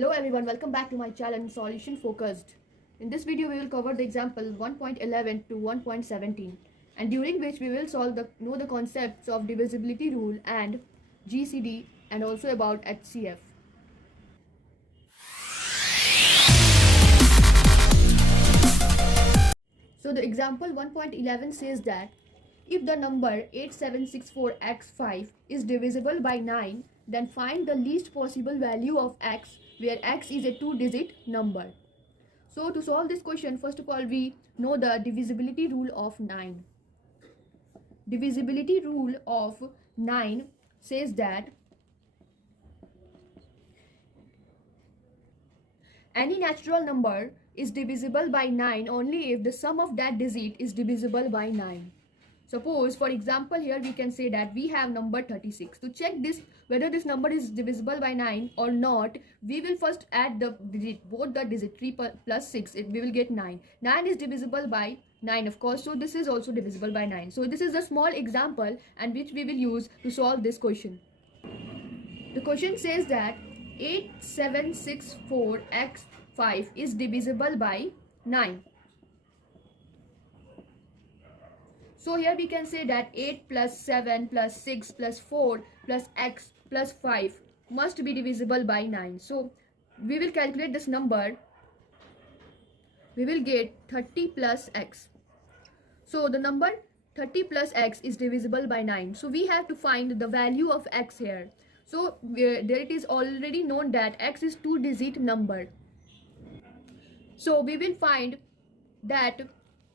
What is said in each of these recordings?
Hello everyone, welcome back to my channel Solution Focused. In this video we will cover the example 1.11 to 1.17 and during which we will know the concepts of divisibility rule and GCD and also about HCF. So the example 1.11 says that if the number 8764x5 is divisible by 9, then find the least possible value of x where x is a two-digit number. So to solve this question, first of all, we know the divisibility rule of 9. Divisibility rule of 9 says that any natural number is divisible by 9 only if the sum of that digit is divisible by 9. Suppose, for example, here we can say that we have number 36. To check this, whether this number is divisible by 9 or not, we will first add the digit, both the digit 3 plus 6, we will get 9. 9 is divisible by 9, of course, so this is also divisible by 9. So this is a small example and which we will use to solve this question. The question says that 8764x5 is divisible by 9. So here we can say that 8 plus 7 plus 6 plus 4 plus x plus 5 must be divisible by 9. So we will calculate this number. We will get 30 plus x. So the number 30 plus x is divisible by 9. So we have to find the value of x here. So there it is already known that x is two-digit number. So we will find that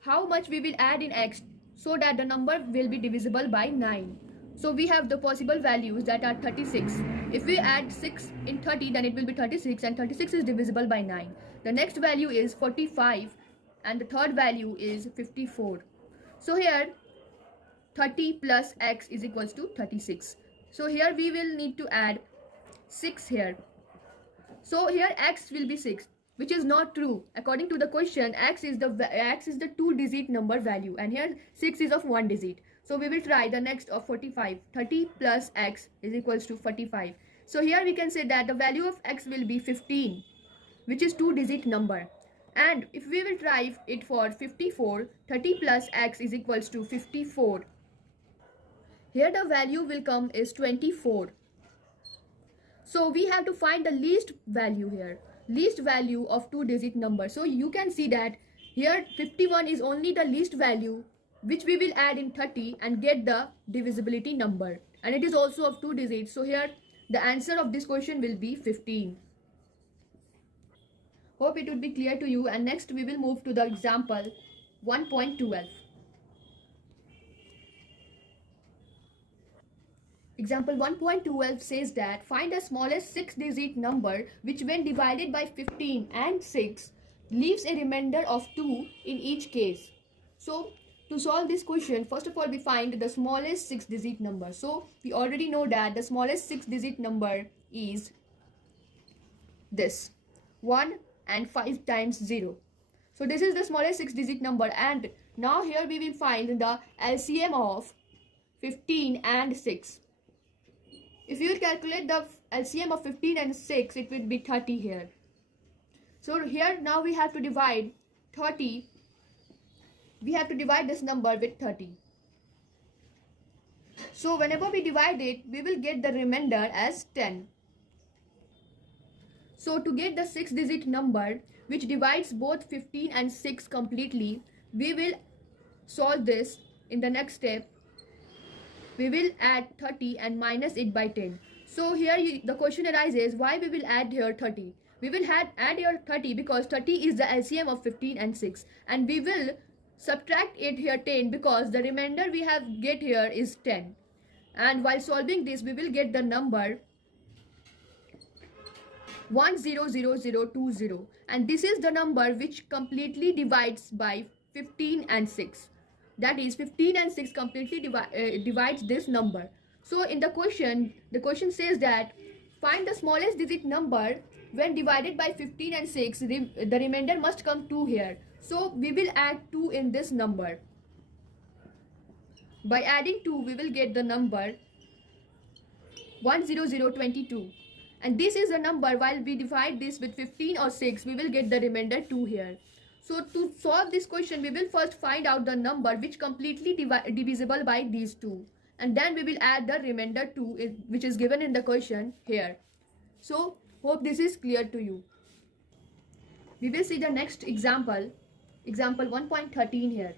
how much we will add in x so that the number will be divisible by 9. So we have the possible values that are 36. If we add 6 in 30, then it will be 36 and 36 is divisible by 9. The next value is 45 and the third value is 54. So here 30 plus x is equals to 36. So here we will need to add 6 here. So here x will be 6. Which is not true. According to the question, x is the two-digit number value and here 6 is of one digit. So we will try the next of 45. 30 plus x is equals to 45. So here we can say that the value of x will be 15, which is two-digit number. And if we will try it for 54, 30 plus x is equals to 54. Here the value will come is 24. So we have to find the least value here. Least value of two-digit number. So you can see that here 51 is only the least value which we will add in 30 and get the divisibility number, and it is also of two digits. So here the answer of this question will be 15. Hope it would be clear to you, and next we will move to the example 1.12. Example 1.12 says that find the smallest 6-digit number which when divided by 15 and 6 leaves a remainder of 2 in each case. So to solve this question, first of all we find the smallest 6-digit number. So we already know that the smallest 6-digit number is this 1 and 5 times 0. So this is the smallest 6-digit number, and now here we will find the LCM of 15 and 6. If you will calculate the LCM of 15 and 6, it will be 30 here. So here now we have to divide 30. We have to divide this number with 30. So whenever we divide it, we will get the remainder as 10. So to get the 6-digit number which divides both 15 and 6 completely, we will solve this in the next step. We will add 30 and minus it by 10. So here the question arises, why we will add here 30? We will add here 30 because 30 is the LCM of 15 and 6. And we will subtract it here 10 because the remainder we have get here is 10. And while solving this, we will get the number 100020. And this is the number which completely divides by 15 and 6. That is 15 and 6 completely divides this number. So in the question says that find the smallest digit number when divided by 15 and 6. The remainder must come 2 here. So we will add 2 in this number. By adding 2, we will get the number 10022. and this is a number. While we divide this with 15 or 6, we will get the remainder 2 here. So to solve this question, we will first find out the number which completely divisible by these two, and then we will add the remainder 2 which is given in the question here. So hope this is clear to you. We will see the next example, example 1.13 here.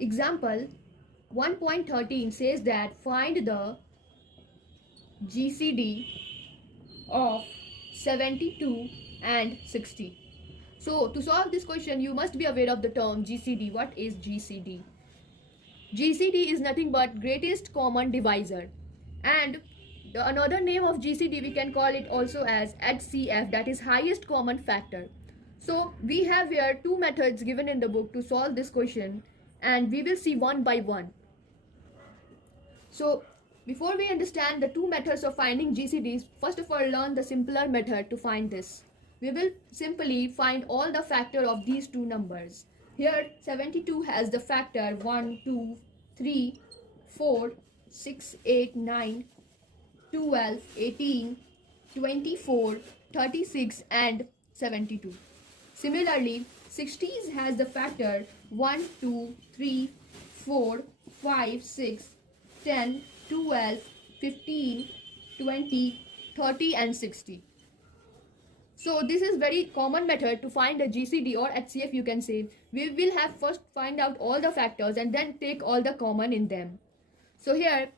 Example 1.13 says that find the GCD of 72 and 60. So to solve this question, you must be aware of the term GCD. What is GCD? GCD is nothing but greatest common divisor, and another name of GCD we can call it also as HCF, that is highest common factor. So we have here two methods given in the book to solve this question, and we will see one by one. So before we understand the two methods of finding GCDs, first of all learn the simpler method to find this. We will simply find all the factor of these two numbers. Here 72 has the factor 1, 2, 3, 4, 6, 8, 9, 12, 18, 24, 36 and 72. Similarly, 60 has the factor 1, 2, 3, 4, 5, 6, 10, 12, 15, 20, 30 and 60. So this is very common method to find a GCD or HCF, you can say. We will have first find out all the factors and then take all the common in them. So here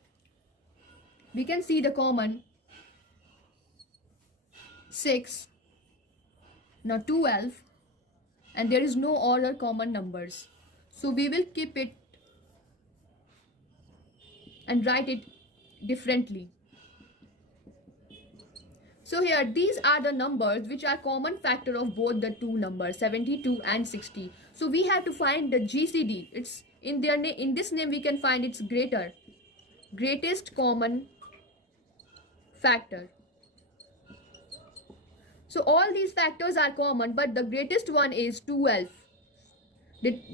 we can see the common 6, now 12, and there is no other common numbers. So we will keep it and write it differently. So here these are the numbers which are common factor of both the two numbers 72 and 60. So we have to find the GCD. It's in their name, in this name we can find its greatest common factor. So all these factors are common, but the greatest one is 12.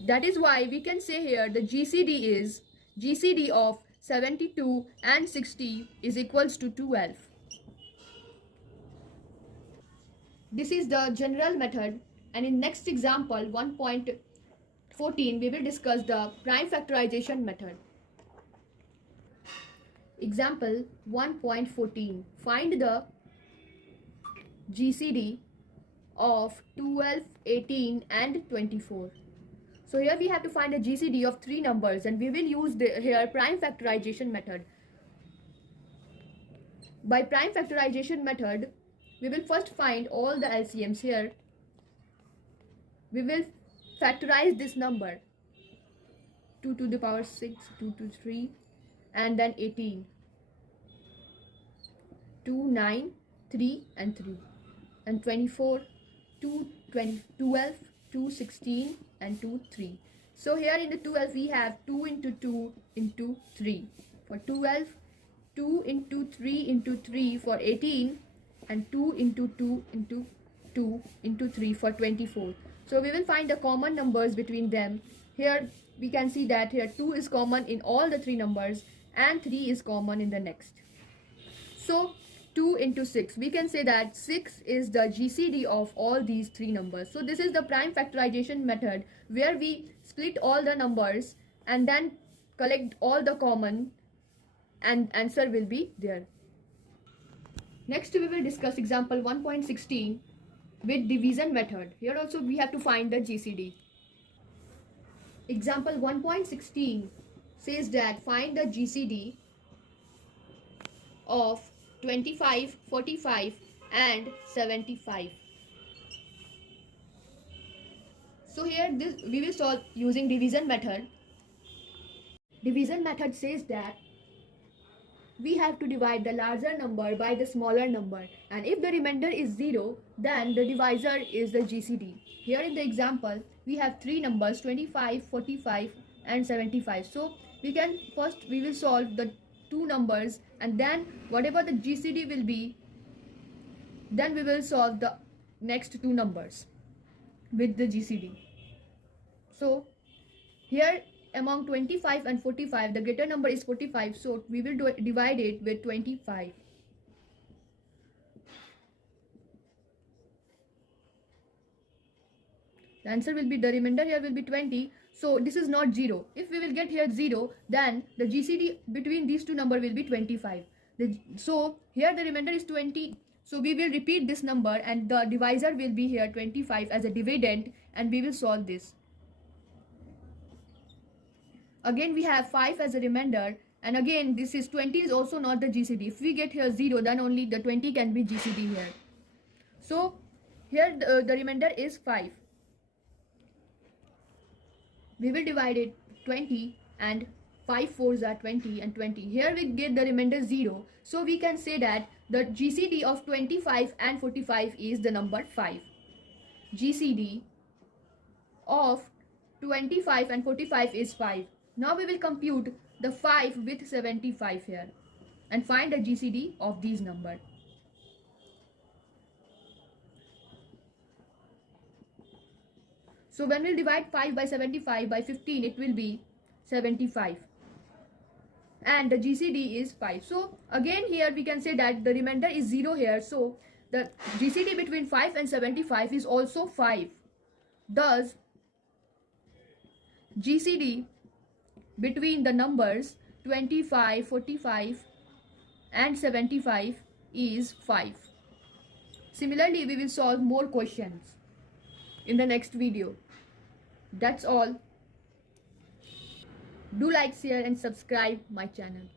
That is why we can say here the GCD of 72 and 60 is equals to 12. This is the general method, and in next example 1.14 we will discuss the prime factorization method. Example 1.14, find the GCD of 12, 18 and 24. So here we have to find a GCD of three numbers, and we will use the here prime factorization method. By prime factorization method, we will first find all the LCMs here. We will factorize this number 2 to the power 6, 2 to 3 and then 18, 2, 9, 3 and 3, and 24, 2, 20, 12, 2, 16 and 2, 3. So here in the 12 we have 2 into 2 into 3 for 12, 2 into 3 into 3 for 18, and 2 into 2 into 2 into 3 for 24. So we will find the common numbers between them. Here we can see that here 2 is common in all the three numbers and 3 is common in the next. So 2 into 6, we can say that 6 is the GCD of all these three numbers. So this is the prime factorization method, where we split all the numbers and then collect all the common, and answer will be there. Next we will discuss example 1.16 with division method. Here also we have to find the GCD. Example 1.16 says that find the GCD of 25, 45 and 75. So here we will solve using division method. Division method says that we have to divide the larger number by the smaller number, and if the remainder is 0, then the divisor is the GCD. Here in the example we have three numbers 25, 45 and 75. So we will solve the two numbers, and then whatever the GCD will be, then we will solve the next two numbers with the GCD. So here among 25 and 45, the greater number is 45, so we will divide it with 25. The answer will be, the remainder here will be 20. So this is not 0. If we will get here 0, then the GCD between these two numbers will be 25. So here the remainder is 20. So we will repeat this number and the divisor will be here 25 as a dividend, and we will solve this. Again we have 5 as a remainder, and again this is 20 is also not the GCD. If we get here 0, then only the 20 can be GCD here. So here the remainder is 5. We will divide it 20, and 5 4s are 20 and 20. Here we get the remainder 0. So we can say that the GCD of 25 and 45 is the number 5. GCD of 25 and 45 is 5. Now we will compute the 5 with 75 here and find the GCD of these numbers. So when we divide 5 by 75 by 15, it will be 75. And the GCD is 5. So again here we can say that the remainder is 0 here. So the GCD between 5 and 75 is also 5. Thus, GCD between the numbers 25, 45 and 75 is 5. Similarly, we will solve more questions in the next video. That's all. Do like, share and subscribe my channel.